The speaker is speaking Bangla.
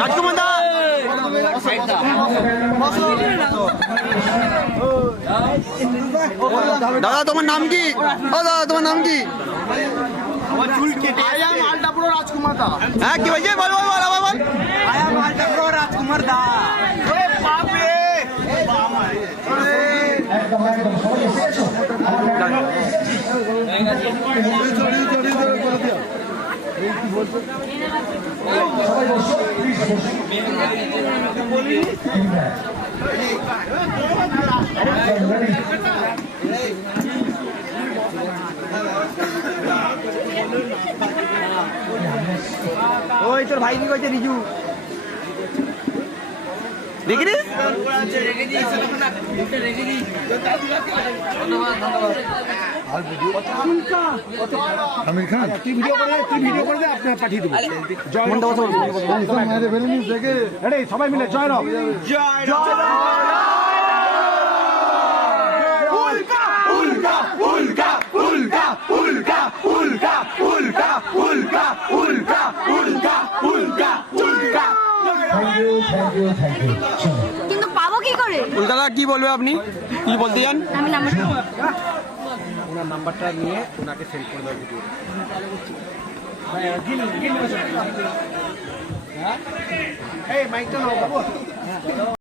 রাজকুমার দা দাদা তোমার নাম কি? ও দাদা তোমার নাম কি? রাজকুমার দা। হ্যাঁ কি বলছে? বল বল বল আবার বল। রাজকুমার দা। ওই তোর ভাই কি কইছে রিজু? দেখি রে আমির খান তুই ভিডিও করে দে আপনার পাঠিয়ে দেবো সবাই মিলে জয় রাম উল্কা উল্কা উল্কা উল্কা উল্কা উল্কা উল্কা উল্কা উল্কা উল্কা উল্কা। কিন্তু পাবো কি করে? দাদা কি বলবে আপনি? কি বলতে চান? আমি ওনার নাম্বারটা নিয়ে ওনাকে সেন্ড করে দেওয়া ভিডিও। এই মাইকটা নাও বাবু।